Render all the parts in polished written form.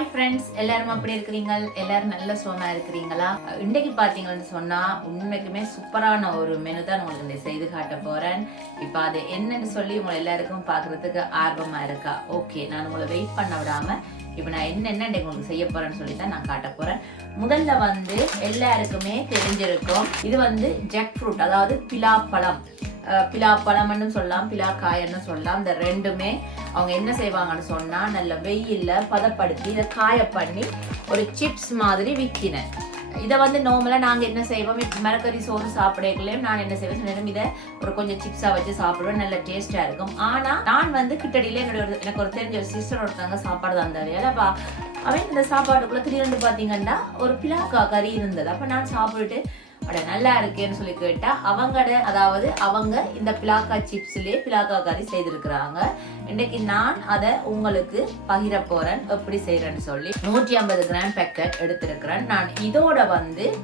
Hi friends, எல்லாரும் அப்படி இருக்கிறீங்க? எல்லாரும் நல்ல சோனா இருக்கிறீங்களா? இன்னைக்கு பாத்தீங்கன்னு சொன்னா உண்மைக்குமே சூப்பரான ஒரு மெனு தான் உங்களுக்கு செய்து காட்ட போறேன். இப்ப அது என்னன்னு சொல்லி உங்களை எல்லாருக்கும் பாக்குறதுக்கு ஆர்வமா இருக்கா? ஓகே, நான் உங்களை வெயிட் பண்ண விடாம இப்ப நான் என்னென்ன உங்களுக்கு செய்ய போறேன்னு சொல்லி தான் நான் காட்ட போறேன். முதல்ல எல்லாருக்குமே தெரிஞ்சிருக்கும், இது ஜாக் ஃப்ரூட், அதாவது பிலாப்பழம். பிலாப்பழம்னு சொல்லலாம், பிலாக்காயன்னு சொல்லலாம். இந்த ரெண்டுமே அவங்க என்ன செய்வாங்கன்னு சொன்னா, நல்ல வெயில்ல பதப்படுத்தி இதை காய பண்ணி ஒரு சிப்ஸ் மாதிரி விற்கினேன். இதை நார்மலா நாங்க என்ன செய்வோம், மரக்கறி சோறு சாப்பிடக்குள்ளேயும் நான் என்ன செய்வேன், இதை ஒரு கொஞ்சம் சிப்ஸா வச்சு சாப்பிடுவேன். நல்ல டேஸ்டா இருக்கும். ஆனா நான் கிட்டடியில எனக்கு ஒரு தெரிஞ்ச ஒரு சிஸ்டர் ஒருத்தவங்க சாப்பாடு தந்தாரு. அவன் இந்த சாப்பாட்டுக்குள்ள திடீர்னு பாத்தீங்கன்னா ஒரு பிலாக்கா கறி இருந்தது. அப்ப நான் சாப்பிட்டுட்டு நல்லா இருக்கேன்னு சொல்லி கேட்டா, அவங்க இந்த பிலாக்கா சிப்ஸ்லயே பிலாக்கா கறி செய்திருக்கிறாங்க. இன்னைக்கு நான் அதை உங்களுக்கு பகிர போறேன், எப்படி செய்யறேன்னு சொல்லி. 150 கிராம் பேக்கெட் எடுத்திருக்கிறேன். நான் இதோட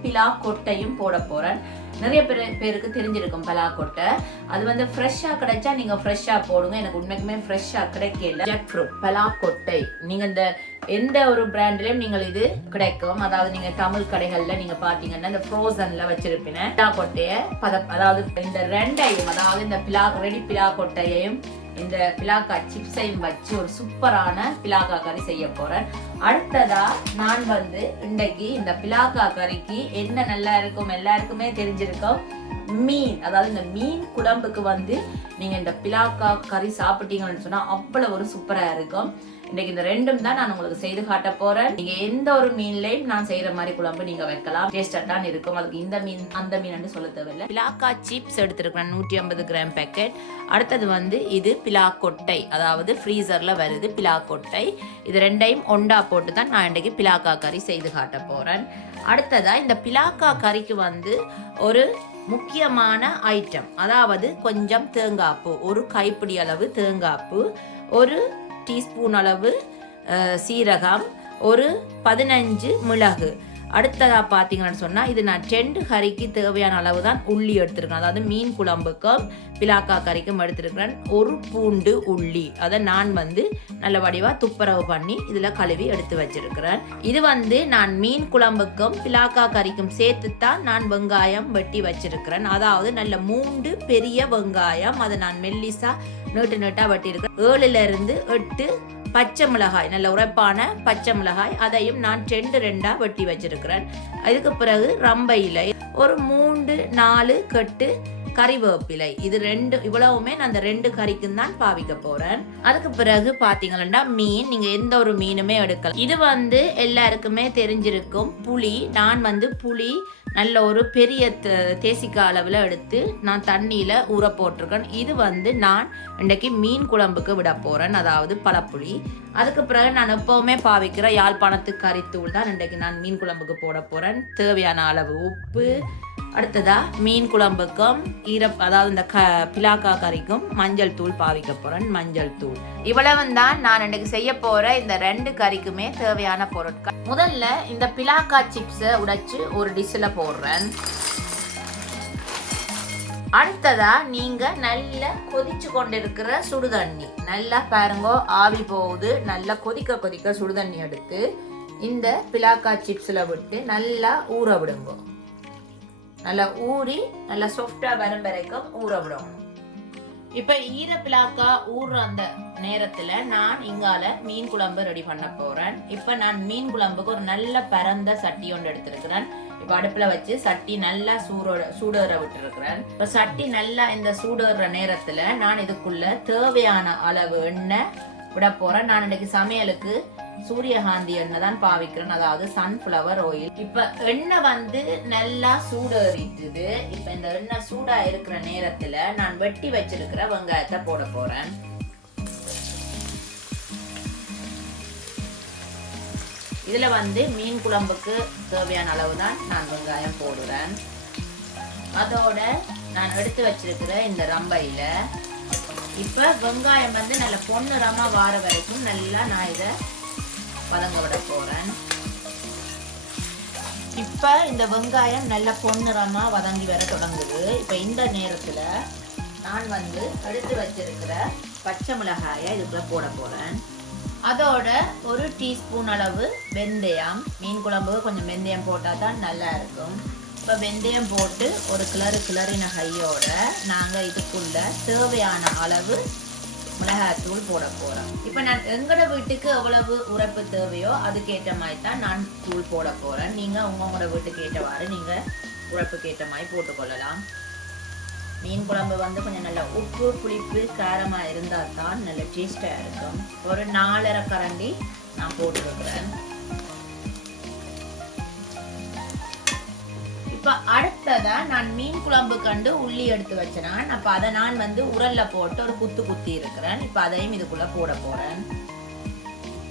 பிலா கொட்டையும் போட போறேன். நிறைய பேருக்கு தெரிஞ்சிருக்கும் பலா கொட்டை. அது ஃப்ரெஷ்ஷா கிடைச்சா நீங்க ஃப்ரெஷ்ஷா போடுங்க. எனக்கு உண்மைக்குமே ஃப்ரெஷ்ஷா கிடைக்கல. ஜாக் ஃப்ரூட் பலா கொட்டை நீங்க இந்த எந்த ஒரு பிராண்ட்லயும் நீங்கள் இது கிடைக்கும். அதாவது நீங்க தமிழ் கடைகள்ல நீங்க பாத்தீங்கன்னா இந்த ஃப்ரோசன்ல வச்சிருப்பீங்க. பிலா கொட்டைய அதாவது இந்த ரெண்டையும், அதாவது இந்த ரெடி பிலா கொட்டையையும் இந்த பிலாக்கா சிப்ஸையும் வச்சு ஒரு சூப்பரான பிலாக்கா கறி செய்ய போறேன். அடுத்ததா நான் இன்றைக்கு இந்த பிலாக்கா கறிக்கு என்ன நல்லா இருக்கும், எல்லாருக்குமே தெரிஞ்சிருக்கும், மீன். அதாவது இந்த மீன் குழம்புக்கு நீங்க இந்த பிலாக்கா கறி சாப்பிட்டீங்கன்னு சொன்னா அவ்வளவு ஒரு சூப்பரா இருக்கும். இன்னைக்கு இந்த ரெண்டும் தான் நான் உங்களுக்கு செய்து காட்ட போறேன். நீங்க எந்த ஒரு மீன்லயும் நான் செய்யற மாதிரி குழம்பு நீங்க வைக்கலாம், டேஸ்டா தான் இருக்கும். அதுக்கு இந்த மீன் அந்த மீன் சொல்ல தேவையில்லை. பிலாக்கா சிப்ஸ் எடுத்திருக்கிறேன், 150 கிராம் பேக்கெட். அடுத்தது இது பிலா கொட்டை, அதாவது ஃப்ரீசர்ல வருது பிலா கொட்டை. இது ரெண்டையும் ஒண்டா போட்டு தான் நான் இன்னைக்கு பிலாக்கா கறி செய்து காட்ட போறேன். அடுத்ததா இந்த பிலாக்கா கறிக்கு ஒரு முக்கியமான ஐட்டம், அதாவது கொஞ்சம் தேங்காய்ப்பு, ஒரு கைப்பிடி அளவு தேங்காய்ப்பு, ஒரு டீஸ்பூன் அளவு சீரகம், ஒரு 15 மிளகு. அடுத்ததா பாத்தீங்கன்னு சொன்னா, இது நான் 2 கறிக்கு தேவையான அளவு தான் உள்ளி எடுத்திருக்கேன். அதாவது மீன் குழம்புக்கும் பிலாக்கா கறிக்கும் எடுத்திருக்கிறேன். ஒரு பூண்டு உள்ளி, அதை நான் நல்ல வடிவா துப்புரவு பண்ணி இதுல கழுவி எடுத்து வச்சிருக்கிறேன். இது நான் மீன் குழம்புக்கும் பிலாக்கா கறிக்கும் சேர்த்துத்தான் நான் வெங்காயம் வெட்டி வச்சிருக்கிறேன். அதாவது நல்ல 3 பெரிய வெங்காயம், அதை நான் மெல்லிசா நீட்டா வெட்டி இருக்கேன். 7ல இருந்து 8 பச்சை மிளகாய், நல்ல உரைப்பான பச்சை மிளகாய், அதையும் நான் 2 வெட்டி வச்சிருக்கிறேன். அதுக்கு பிறகு ரம்பை இலை, ஒரு 3-4 கட்டு கறிவேப்பிலை. இது இவ்வளவுமே நான் அந்த 2 கறிக்கும் தான் பாவிக்க போறேன். அதுக்கு பிறகு பாத்தீங்கன்னா மீன், நீங்க எந்த ஒரு மீனுமே எடுக்கலாம். இது எல்லாருக்குமே தெரிஞ்சிருக்கும் புளி. நான் புளி நல்ல ஒரு பெரிய தேசிக்காய் அளவில் எடுத்து நான் தண்ணியில ஊற போட்டிருக்கேன். இது நான் இன்றைக்கு மீன் குழம்புக்கு விட போறேன், அதாவது பழப்புளி. அதுக்கு பிறகு நான் எப்பவுமே பாவிக்கிற யாழ்ப்பாணத்து கறித்தூள் தான் இன்றைக்கு நான் மீன் குழம்புக்கு போட போறேன். தேவையான அளவு உப்பு. அடுத்ததா மீன் குழம்புக்கும் அதாவது இந்த பிலாக்கா கறிக்கும் மஞ்சள் தூள் பாவிக்க போறேன், மஞ்சள் தூள். இவ்வளவு தான் நான் இன்னைக்கு செய்ய போற இந்த 2 கறிக்குமே தேவையான பொருட்கள். முதல்ல இந்த பிலாக்கா சிப்ஸை உடைச்சு ஒரு டிஷ்ல போடுறேன். அடுத்ததா நீங்க நல்லா கொதிச்சு கொண்டிருக்கிற சுடுதண்ணி, நல்லா பாருங்க ஆவி போகுது. நல்லா கொதிக்க சுடுதண்ணி எடுத்து இந்த பிலாக்கா சிப்ஸ்ல விட்டு நல்லா ஊற விடுங்க. நல்லா ஊறி நல்லா சாஃப்டா வரும் வரைக்கும் ஊற விடணும். இப்ப ஈர பிலாக்கா ஊறுற அந்த நேரத்துல நான் இங்கால மீன் குழம்பு ரெடி பண்ண போறேன். இப்ப நான் மீன் குழம்புக்கு ஒரு நல்ல பரந்த சட்டி ஒன்று எடுத்திருக்கிறேன். இப்ப அடுப்புல வச்சு சட்டி நல்லா சூடேற விட்டு இருக்கிறேன். இப்ப சட்டி நல்லா இந்த சூடேற நேரத்துல நான் இதுக்குள்ள தேவையான அளவு எண்ணெய் விட போறேன். நான் இன்னைக்கு சமையலுக்கு சூரியகாந்தி எண்ணெய் தான் பாவிக்கிறேன், அதாவது சன்ஃபிளவர் ஆயில். இப்ப எண்ணெய் நல்லா சூடேறிட்டுது. இப்ப இந்த எண்ணெய் சூடா இருக்கிற நேரத்துல நான் வெட்டி வச்சிருக்கிற வெங்காயத்தை போட போறேன். இதுல மீன் குழம்புக்கு தேவையான அளவு தான் நான் வெங்காயம் போடுறேன். அதோட நான் எடுத்து வச்சிருக்கிற இந்த ரம்பையில இப்ப வெங்காயம் நல்ல பொன்னிறமா வார வரைக்கும் நல்லா நான் இதை வதங்க விட போறேன். இப்ப இந்த வெங்காயம் நல்ல பொன்னிறமா வதங்கி வர தொடங்குது. இப்ப இந்த நேரத்துல நான் எடுத்து வச்சிருக்கிற பச்சை மிளகாயை இதுக்குள்ள போட போறேன். அதோட 1 டீஸ்பூன் அளவு வெந்தயம். மீன் குழம்பு கொஞ்சம் வெந்தயம் போட்டால் தான் நல்லா இருக்கும். இப்போ வெந்தயம் போட்டு ஒரு கிளறின கையோட நாங்கள் இதுக்குள்ள தேவையான அளவு மிளகாய்த்தூள் போட போகிறோம். இப்போ நான் எங்களோட வீட்டுக்கு எவ்வளவு உரைப்பு தேவையோ அதுக்கேற்ற மாதிரி தான் நான் தூள் போட போகிறேன். நீங்கள் உங்களோட வீட்டுக்கு ஏற்றவாறு நீங்கள் உரைப்புக்கு ஏற்ற மாதிரி போட்டுக்கொள்ளலாம். மீன் குழம்பு வந்து கொஞ்சம் நல்லா உப்பு புளிப்பு காரமாக இருந்தால் தான் நல்ல டேஸ்டாக இருக்கும். ஒரு 4.5 கரண்டி நான் போட்டுருக்கிறேன். இப்போ அடுத்ததா நான் மீன் குழம்பு கண்டு உள்ளி எடுத்து வச்சேன். அப்போ அதை நான் வந்து உரல்ல போட்டு ஒரு குத்தி இருக்கிறேன். இப்போ அதையும் இதுக்குள்ள போட போறேன்.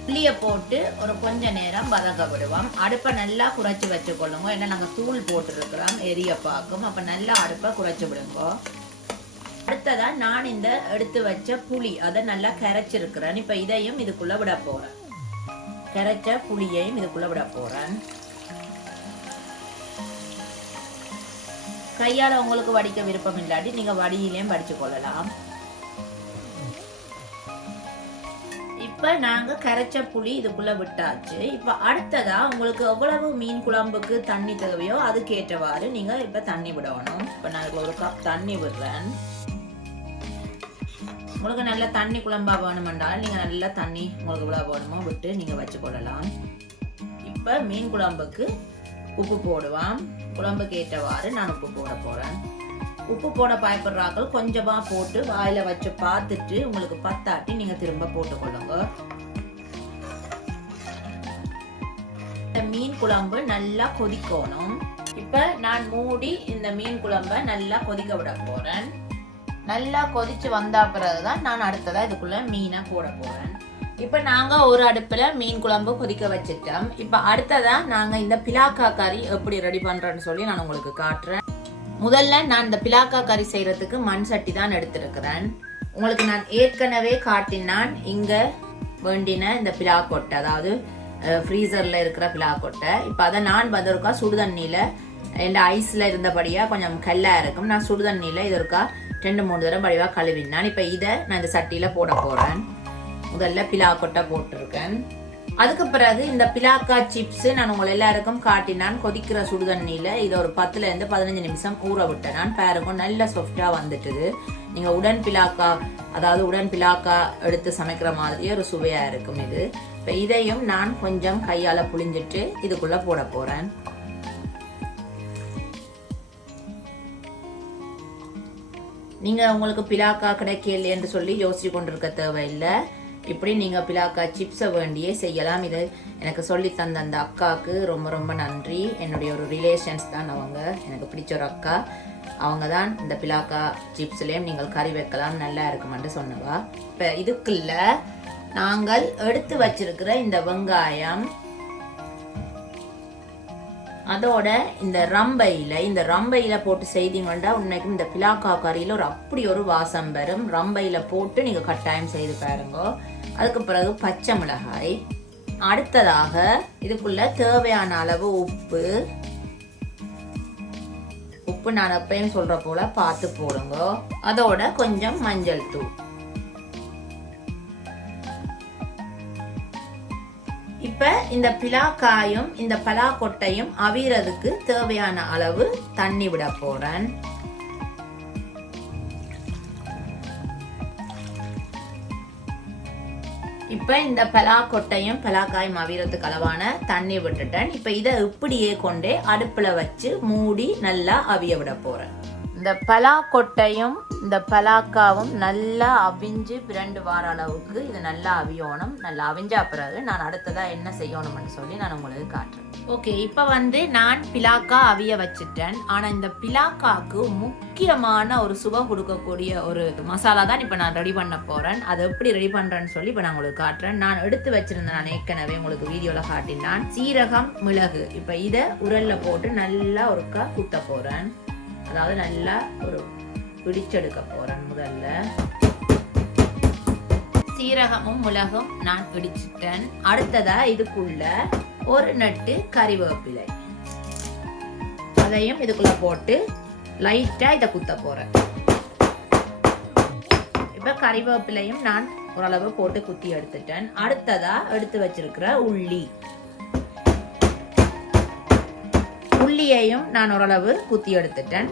உள்ளியை போட்டு ஒரு கொஞ்ச நேரம் வதங்க விடுவோம். அடுப்பை நல்லா குறைச்சி வச்சுக்கொள்ளுங்க. ஏன்னா நாங்கள் தூள் போட்டுருக்கிறோம், எரிய பார்க்கும். அப்போ நல்லா அடுப்பை குறைச்சி விடுங்க. அடுத்ததா நான் இந்த எடுத்து வச்ச புளி அதை நல்லா கரைச்சிருக்கிறேன். இப்போ இதையும் இதுக்குள்ள விட போறேன். கரைச்ச புளியையும் இதுக்குள்ள விட போறேன். கையால் உங்களுக்கு வடிக்க விருப்பம் இல்லாட்டி நீங்கள் வடியிலையும் வடிச்சு கொள்ளலாம். இப்போ நாங்கள் கரைச்ச புளி இதுக்குள்ளே விட்டாச்சு. இப்போ அடுத்ததா உங்களுக்கு எவ்வளவு மீன் குழம்புக்கு தண்ணி தேவையோ அதுக்கேற்றவாறு நீங்கள் இப்போ தண்ணி விடணும். இப்போ நான் ஒரு கப் தண்ணி விடுறேன். உங்களுக்கு நல்ல தண்ணி குழம்பா வேணுமென்றால் நீங்கள் நல்ல தண்ணி உங்களுக்கு இவ்வளோ வேணுமோ விட்டு நீங்கள் வச்சு கொள்ளலாம். இப்போ மீன் குழம்புக்கு உப்பு போடுவான். குழம்புக்கு ஏற்றவாறு நான் உப்பு போட போறேன். உப்பு போட பயப்படுறாக்கள் கொஞ்சமா போட்டு வாயில வச்சு பார்த்துட்டு உங்களுக்கு பத்தாட்டி நீங்க திரும்ப போட்டுக்கொள்ளுங்க. இந்த மீன் குழம்பு நல்லா கொதிக்கணும். இப்ப நான் மூடி இந்த மீன் குழம்ப நல்லா கொதிக்க விட போறேன். நல்லா கொதிச்சு வந்தா பிறகுதான் நான் அடுத்ததா இதுக்குள்ள மீனை போட போறேன். இப்போ நாங்கள் ஒரு அடுப்பில் மீன் குழம்பு கொதிக்க வச்சுட்டோம். இப்போ அடுத்ததான் நாங்கள் இந்த பிலாக்கா கறி எப்படி ரெடி பண்ணுறேன்னு சொல்லி நான் உங்களுக்கு காட்டுறேன். முதல்ல நான் இந்த பிலாக்கா கறி செய்கிறதுக்கு மண் சட்டி தான் எடுத்துருக்கிறேன். உங்களுக்கு நான் ஏற்கனவே காட்டினான் இங்கே வேண்டின இந்த பிலாக்கொட்டை, அதாவது ஃப்ரீசரில் இருக்கிற பிலாக்கொட்டை. இப்போ அதை நான் வந்திருக்கா சுடுதண்ணியில் என் ஐஸில் இருந்தபடியாக கொஞ்சம் கல்லாக இருக்கும். நான் சுடுதண்ணியில் இது இருக்கா 2-3 தடவை படிவாக கழுவினான். இப்போ இதை நான் இந்த சட்டியில் போட போகிறேன். முதல்ல பிலாக்கொட்டை போட்டிருக்கேன். அதுக்கு பிறகு இந்த பிலாக்கா சிப்ஸ் நான் உங்களை எல்லாருக்கும் காட்டினான். கொதிக்கிற சுடுதண்ணியில் இதை ஒரு 10-15 நிமிஷம் ஊற விட்டேன். நான் பாருங்க நல்ல சாஃப்டா வந்துட்டுது. நீங்க உடன் பிலாக்கா எடுத்து சமைக்கிற மாதிரி ஒரு சுவையா இருக்கும் இது. இப்போ இதையும் நான் கொஞ்சம் கையால புளிஞ்சிட்டு இதுக்குள்ள போட போறேன். நீங்க உங்களுக்கு பிலாக்கா கிடைக்கல என்று சொல்லி யோசிச்சு கொண்டிருக்க தேவையில்லை. இப்படி நீங்கள் பிலாக்கா சிப்ஸை வேண்டியே செய்யலாம். இது எனக்கு சொல்லி தந்த அந்த அக்காவுக்கு ரொம்ப ரொம்ப நன்றி. என்னுடைய ஒரு ரிலேஷன்ஸ் தான் அவங்க, எனக்கு பிடிச்ச ஒரு அக்கா. அவங்க தான் இந்த பிலாக்கா சிப்ஸ்லேயும் நீங்கள் கறி வைக்கலாம் நல்லா இருக்குமென்று சொன்னவா. இப்போ இதுக்குள்ள நாங்கள் எடுத்து வச்சிருக்கிற இந்த வெங்காயம், அதோட இந்த ரம்பையில போட்டு செய்தீங்கன்னா உண்மைக்கும் இந்த பிலாக்கா கறியில அப்படி ஒரு வாசம் வரும். ரம்பையில போட்டு நீங்க கட்டாயம் செய்து பாருங்க. அதுக்கு பிறகு பச்சை மிளகாய், அடுத்ததாக இதுக்குள்ள தேவையான அளவு உப்பு நான் எப்பயும் சொல்ற போல பார்த்து போடுங்க. அதோட கொஞ்சம் மஞ்சள் தூள். இப்ப இந்த பிலாக்காயும் இந்த பலாக்கொட்டையும் அவியறதுக்கு தேவையான அளவு தண்ணி விட போறேன். இப்ப இந்த பலாக்கொட்டையும் பலாக்காயும் அவியறதுக்கு அளவான தண்ணி விட்டுட்டேன். இப்ப இதை இப்படியே கொண்டே அடுப்புல வச்சு மூடி நல்லா அவிய விட போறேன். இந்த பலாக்கொட்டையும் இந்த பலாக்காவும் நல்லா அவிஞ்சு 2 வார அளவுக்கு இது நல்லா அவியணும். நல்லா அவிஞ்சா பிறகு நான் அடுத்ததா என்ன செய்யணும்னு சொல்லி நான் உங்களுக்கு காட்டுறேன். ஓகே, இப்போ நான் பிலாக்கா அவிய வச்சுட்டேன். ஆனா இந்த பிலாக்காக்கு முக்கியமான ஒரு சுவை கொடுக்கக்கூடிய ஒரு மசாலா தான் இப்போ நான் ரெடி பண்ண போறேன். அதை எப்படி ரெடி பண்றேன்னு சொல்லி இப்போ நான் உங்களுக்கு காட்டுறேன். நான் எடுத்து வச்சிருந்தேன், நான் ஏற்கனவே உங்களுக்கு வீடியோல காட்டினான். சீரகம், மிளகு. இப்போ இதை உரல்ல போட்டு நல்லா ஒருக்கா குத்த போறேன். அதாவது நல்லா ஒரு பிடிச்செடுக்க போறேன். முதல்ல சீரகமும் மிளகும் நான் பிடிச்சிட்டேன். அடுத்ததா இதுக்குள்ள ஒரு நட்டு கறிவேப்பிலை, அதையும் இதுக்குள்ள போட்டு லைட்டா இதை குத்த போறேன். இப்ப கறிவேப்பிலையும் நான் ஓரளவு போட்டு குத்தி எடுத்துட்டேன். அடுத்ததா எடுத்து வச்சிருக்கிற உள்ளியையும் நான் ஓரளவு குத்தி எடுத்துட்டேன்.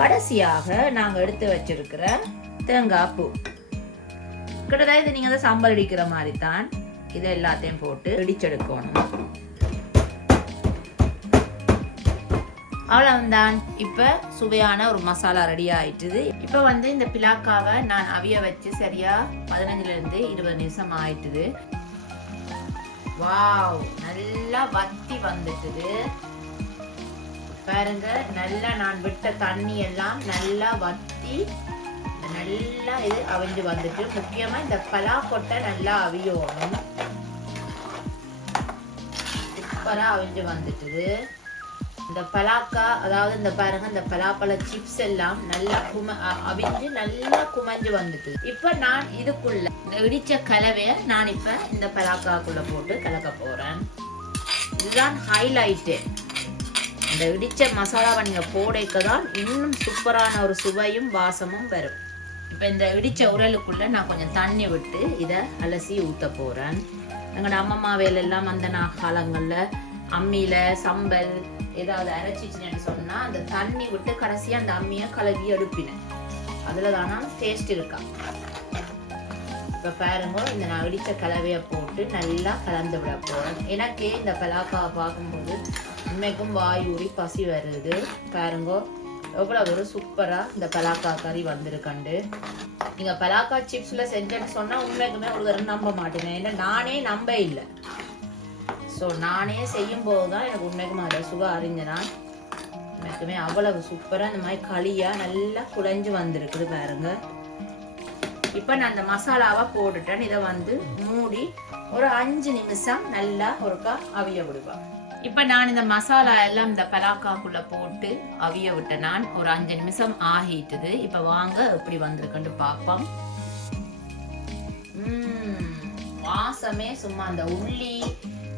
கடைசியாக நாங்கள் எடுத்து வச்சிருக்கிற தேங்காய் பூ. கிட்டத்தட்ட இது நீங்க வந்து சாம்பார் அடிக்கிற மாதிரி தான். இது எல்லாத்தையும் போட்டு இடிச்செடுக்கணும். அவ்வளவுதான். இப்ப சுவையான ஒரு மசாலா ரெடி ஆயிட்டுது. இப்ப வந்து இந்த பிலாக்காவை நான் அவிய வச்சு சரியா 15 இருந்து 20 நிமிஷம் ஆயிட்டுது. வாவ், நல்லா வத்தி வந்துட்டுது பாருங்க. நல்லா நான் விட்ட தண்ணி எல்லாம் நல்லா வத்தி நல்லா இது அவிஞ்சு வந்துட்டு. முக்கியமா இந்த பலாக்கொட்டை நல்லா அவியணும். சூப்பரா அவிஞ்சு வந்துட்டுது. இந்த பலாக்கா, அதாவது இந்த பாருங்க, இந்த பலாப்பழ சிப்ஸ் எல்லாம் நல்லா அவிஞ்சு நல்லா குமஞ்சு வந்துட்டு. இப்ப நான் இதுக்குள்ள இந்த இடிச்ச கலவைய நான் இப்ப இந்த பலாக்காக்குள்ள போட்டு கலக்க போறேன். இதுதான் ஹைலைட்டு. இந்த இடிச்ச மசாலாவை நீங்க போடைக்கதான் இன்னும் சூப்பரான ஒரு சுவையும் வாசமும் வரும். இப்ப இந்த இடிச்ச உரலுக்குள்ள நான் கொஞ்சம் தண்ணி விட்டு இதை அலசி ஊத்த போறேன். எங்களோட அம்மம்மா வேலெல்லாம் அந்த காலங்கள்ல அம்மியில சம்பல் ஏதாவது அரைச்சிச்சுன்னு சொன்னா அந்த தண்ணி விட்டு கடைசியா அந்த அம்மியை கலவி எடுப்பினேன். அதுலதானா டேஸ்ட் இருக்கா. இப்ப பாருங்க, இந்த நான் இடிச்ச கலவையை போட்டு நல்லா கலந்து விட போறேன். எனக்கே இந்த பலாக்காவை பார்க்கும்போது உண்மைக்கும் வாயூறி பசி வருது. பாருங்க எவ்வளவு ஒரு சூப்பரா இந்த பலாக்கா கறி வந்திருக்கண்டு. நீங்க பலாக்கா சிப்ஸ்ல செஞ்சேன்னு சொன்னா உண்மைக்குமே ஒரு நம்ப மாட்டேங்க. ஏன்னா நானே நம்ப இல்லை. ஸோ நானே செய்யும் போதுதான் எனக்கு உண்மைக்குமே அதை சுக அறிஞ்சனா. உண்மைக்குமே அவ்வளவு சூப்பரா இந்த மாதிரி களியா நல்லா குழைஞ்சு வந்திருக்குது பாருங்க. இப்ப நான் அந்த மசாலாவை போட்டுட்டேன். இதை வந்து மூடி ஒரு 5 நிமிஷம் நல்லா ஒருக்கா அவிய விடுவேன். இப்ப நான் இந்த மசாலா எல்லாம் இந்த பலாக்காக்குள்ள போட்டு அவிய விட்டேன். நான் ஒரு 5 நிமிஷம் ஆகிட்டுது. இப்ப வாங்க எப்படி வந்திருக்குன்னு பார்ப்போம். வாசமே சும்மா அந்த உள்ளி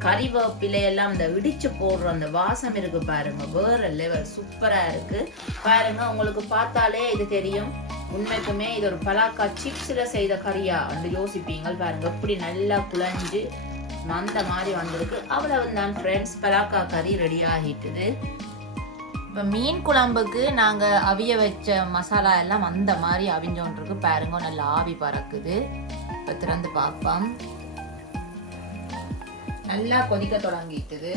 கறிவேப்பிலை எல்லாம் இந்த இடிச்சு போடுற அந்த வாசம் இருக்கு பாருங்க, வேற லெவல் சூப்பரா இருக்கு பாருங்க. உங்களுக்கு பார்த்தாலே இது தெரியும். உண்மைக்குமே இது ஒரு பலாக்கா சிப்ஸ்ல செய்த கறியா வந்து யோசிப்பீங்க பாருங்க. எப்படி நல்லா குழஞ்சு அந்த மாதிரி வந்திருக்கு. அவ்வளவுதான் ஃப்ரெண்ட்ஸ், பலாக்கா கறி ரெடி ஆகிட்டுது. இப்போ மீன் குழம்புக்கு நாங்கள் அவிய வச்ச மசாலா எல்லாம் அந்த மாதிரி அவிஞ்சோன்றிருக்கு பாருங்க. நல்லா ஆவி பறக்குது. இப்போ திறந்து பார்ப்போம். நல்லா கொதிக்க தொடங்கிட்டுது.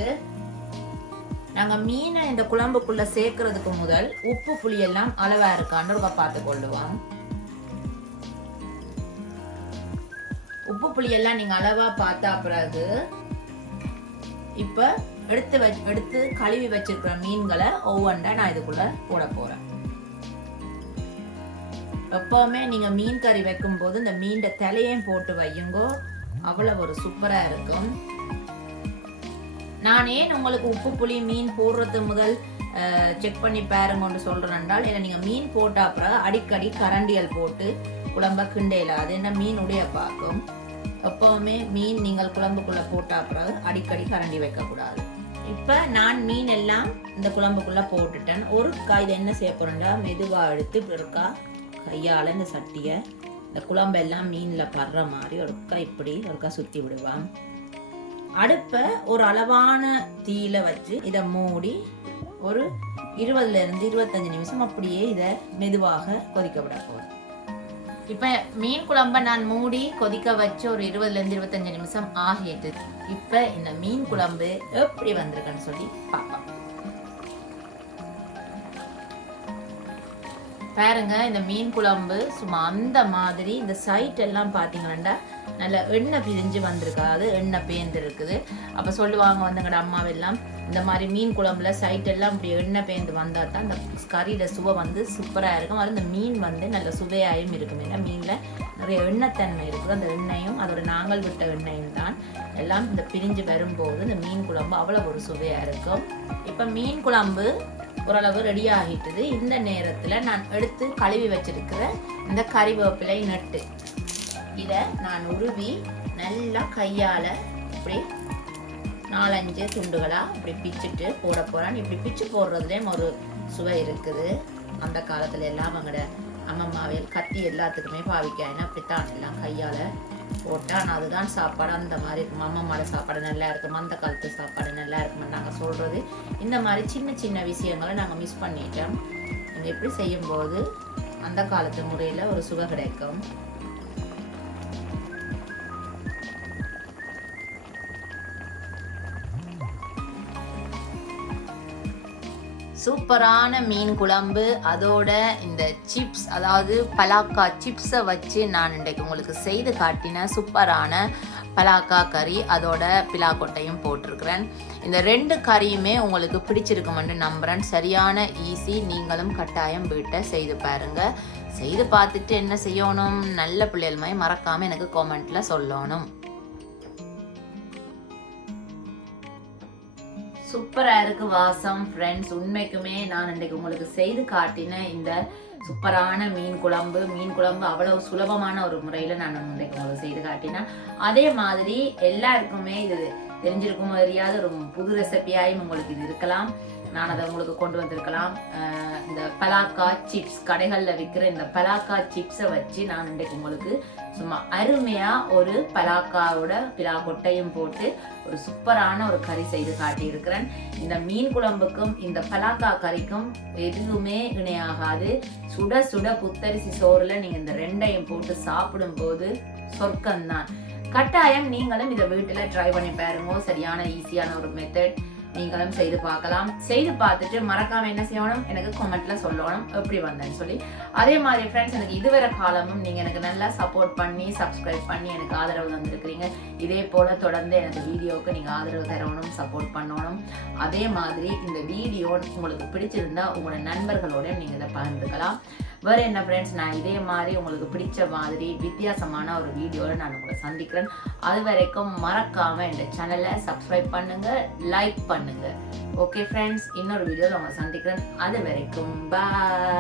நாங்கள் மீனை இந்த குழம்புக்குள்ள சேர்க்கறதுக்கு முதல் உப்பு புளி எல்லாம் அளவா இருக்கான்னு பார்த்து கொள்ளுவோம். உப்பு புளி எல்லாம் நீங்க அளவா பார்த்தா பிறகு இப்ப எடுத்து கழுவி வச்சிருக்கிற மீன்களை ஒவ்வொன்றா நான் இதுக்குள்ள போட போறேன். எப்பவுமே நீங்க மீன் கறி வைக்கும் போது இந்த மீன் தலையையும் போட்டு வையுங்கோ, அவ்வளவு ஒரு சூப்பரா இருக்கும். நான் ஏன் உங்களுக்கு உப்பு புளி மீன் போடுறது முதல் செக் பண்ணி பாருங்கன்னு சொல்றேன் என்றால், ஏன்னா நீங்க மீன் போட்டா அப்புறம் அடிக்கடி கரண்டியல் போட்டு குழம்ப கிண்டையில அது என்ன மீன் உடைய பார்க்கும். எப்பவுமே மீன் நீங்கள் குழம்புக்குள்ள போட்டா அப்புறம் அடிக்கடி கரண்டி வைக்க கூடாது. இப்ப நான் மீன் எல்லாம் இந்த குழம்புக்குள்ள போட்டுட்டேன். ஒரு இது என்ன செய்ய போறேன்டா, மெதுவா எடுத்து இருக்கா கையால இந்த சட்டிய இந்த குழம்பெல்லாம் மீன்ல படுற மாதிரி ஒருக்கா இப்படி ஒருக்கா சுத்தி விடுவான். அடுப்ப ஒரு அளவான தீயில வச்சு இதை மூடி ஒரு 20 இருந்து 25 நிமிஷம் அப்படியே இதை மெதுவாக கொதிக்க விட போறேன். இப்ப மீன் குழம்ப நான் மூடி கொதிக்க வச்சு ஒரு 20 இருந்து 25 நிமிஷம் ஆகிட்டு. இப்ப இந்த மீன் குழம்பு எப்படி வந்திருக்குன்னு சொல்லி பார்ப்போம். பாருங்க, இந்த மீன் குழம்பு சும்மா அந்த மாதிரி இந்த சைட் எல்லாம் பாத்தீங்கன்னா நல்ல எண்ணெய் பிரிஞ்சு வந்திருக்காது, எண்ணெய் பேந்து இருக்குது. அப்ப சொல்லுவாங்க வந்து எங்கட அம்மாவெல்லாம் இந்த மாதிரி மீன் குழம்புல சைட் எல்லாம் இப்படி எண்ணெய் பேந்து வந்தா தான் அந்த கறியில சுவை வந்து சூப்பரா இருக்கும். அது இந்த மீன் வந்து நல்ல சுவையாயும் இருக்கும். ஏன்னா மீன்ல நிறைய எண்ணெய்த்தன்மை இருக்குது. அந்த எண்ணெயும் அதோட நாங்கள் விட்ட எண்ணெயும் தான் எல்லாம் இந்த பிரிஞ்சு வரும்போது இந்த மீன் குழம்பு அவ்வளவு ஒரு சுவையா இருக்கும். இப்ப மீன் குழம்பு ஓரளவு ரெடி ஆகிட்டுது. இந்த நேரத்துல நான் எடுத்து கழுவி வச்சிருக்கிற இந்த கறிவேப்பிலை நட்டு இதை நான் உருவி நல்லா கையால இப்படி 4-5 துண்டுகளா இப்படி பிச்சுட்டு போட போறேன். இப்படி பிச்சு போடுறதுலேயும் ஒரு சுவை இருக்குது. அந்த காலத்துல எல்லாம் அவங்களோட அம்மம்மாவில் கத்தி எல்லாத்துக்குமே பாவிக்காயினா அப்படித்தான் எல்லாம் கையால போட்டால் ஆனால் அதுதான் சாப்பாடு அந்த மாதிரி இருக்கும். அம்மாவோட சாப்பாடு நல்லா இருக்கும், அந்த காலத்து சாப்பாடு நல்லா இருக்கும்னு நாங்கள் சொல்கிறது. இந்த மாதிரி சின்ன சின்ன விஷயங்களை நாங்கள் மிஸ் பண்ணிட்டோம். நீங்கள் எப்படி செய்யும்போது அந்த காலத்து முறையில் ஒரு சுவை கிடைக்கும். சூப்பரான மீன் குழம்பு, அதோட இந்த சிப்ஸ், அதாவது பலாக்கா சிப்ஸை வச்சு நான் இன்றைக்கு உங்களுக்கு செய்து காட்டின சூப்பரான பலாக்கா கறி, அதோட பிலாக்கொட்டையும் போட்டிருக்கிறேன். இந்த 2 கறியுமே உங்களுக்கு பிடிச்சிருக்குமென்று நம்புகிறேன். சரியான ஈஸி, நீங்களும் கட்டாயம் வீட்டை செய்து பாருங்க. செய்து பார்த்துட்டு என்ன செய்யணும், நல்ல பிள்ளைகள் மாதிரி மறக்காமல் எனக்கு காமெண்ட்டில் சொல்லணும். சூப்பராக இருக்கு வாசம் ஃப்ரெண்ட்ஸ். உண்மைக்குமே நான் இன்றைக்கு உங்களுக்கு செய்து காட்டின இந்த சூப்பரான மீன் குழம்பு அவ்வளவு சுலபமான ஒரு முறையில் நான் இன்றைக்கு உங்களுக்கு செய்து காட்டினேன். அதே மாதிரி எல்லாருக்குமே இது தெரிஞ்சிருக்கும் தெரியாத ஒரு புது ரெசிபியாயும் உங்களுக்கு இது இருக்கலாம். நான் அதை உங்களுக்கு கொண்டு வந்திருக்கலாம். இந்த பலாக்கா சிப்ஸ், கடைகளில் விற்கிற இந்த பலாக்கா சிப்ஸை வச்சு நான் இன்றைக்கு உங்களுக்கு சும்மா அருமையாக ஒரு பலாக்காவோட பிலாக்கொட்டையும் போட்டு ஒரு சூப்பரான ஒரு கறி செய்து காட்டியிருக்கிறேன். இந்த மீன் குழம்புக்கும் இந்த பலாக்கா கறிக்கும் எதுவுமே இணையாகாது. சுட சுட புத்தரிசி சோறுல நீங்கள் இந்த 2ஐயும் போட்டு சாப்பிடும்போது சொர்க்கம்தான். கட்டாயம் நீங்களும் இதை வீட்டில் ட்ரை பண்ணி பாருங்க. சரியான ஈஸியான ஒரு மெத்தட். நீங்களும் செய்து பார்க்கலாம். செய்து பார்த்துட்டு மறக்காம என்ன செய்யணும், எனக்கு கமெண்ட்ல சொல்லணும் எப்படி வந்தேன்னு சொல்லி. அதே மாதிரி ஃப்ரெண்ட்ஸ், எனக்கு இதுவரை காலமும் நீங்க எனக்கு நல்லா சப்போர்ட் பண்ணி சப்ஸ்கிரைப் பண்ணி எனக்கு ஆதரவு தந்திருக்கிறீங்க. இதே போல தொடர்ந்து எனக்கு வீடியோவுக்கு நீங்க ஆதரவு தரணும், சப்போர்ட் பண்ணணும். அதே மாதிரி இந்த வீடியோ உங்களுக்கு பிடிச்சிருந்தா உங்களோட நண்பர்களோட நீங்க இதை பகிர்ந்துக்கலாம். வேற என்ன ஃப்ரெண்ட்ஸ், நான் இதே மாதிரி உங்களுக்கு பிடிச்ச மாதிரி வித்தியாசமான ஒரு வீடியோவில் நான் உங்களை சந்திக்கிறேன். அது வரைக்கும் மறக்காம இந்த சேனலை சப்ஸ்கிரைப் பண்ணுங்க, லைக் பண்ணுங்க. ஓகே ஃப்ரெண்ட்ஸ், இன்னொரு வீடியோவில் உங்களை சந்திக்கிறேன். அது வரைக்கும் பாய்.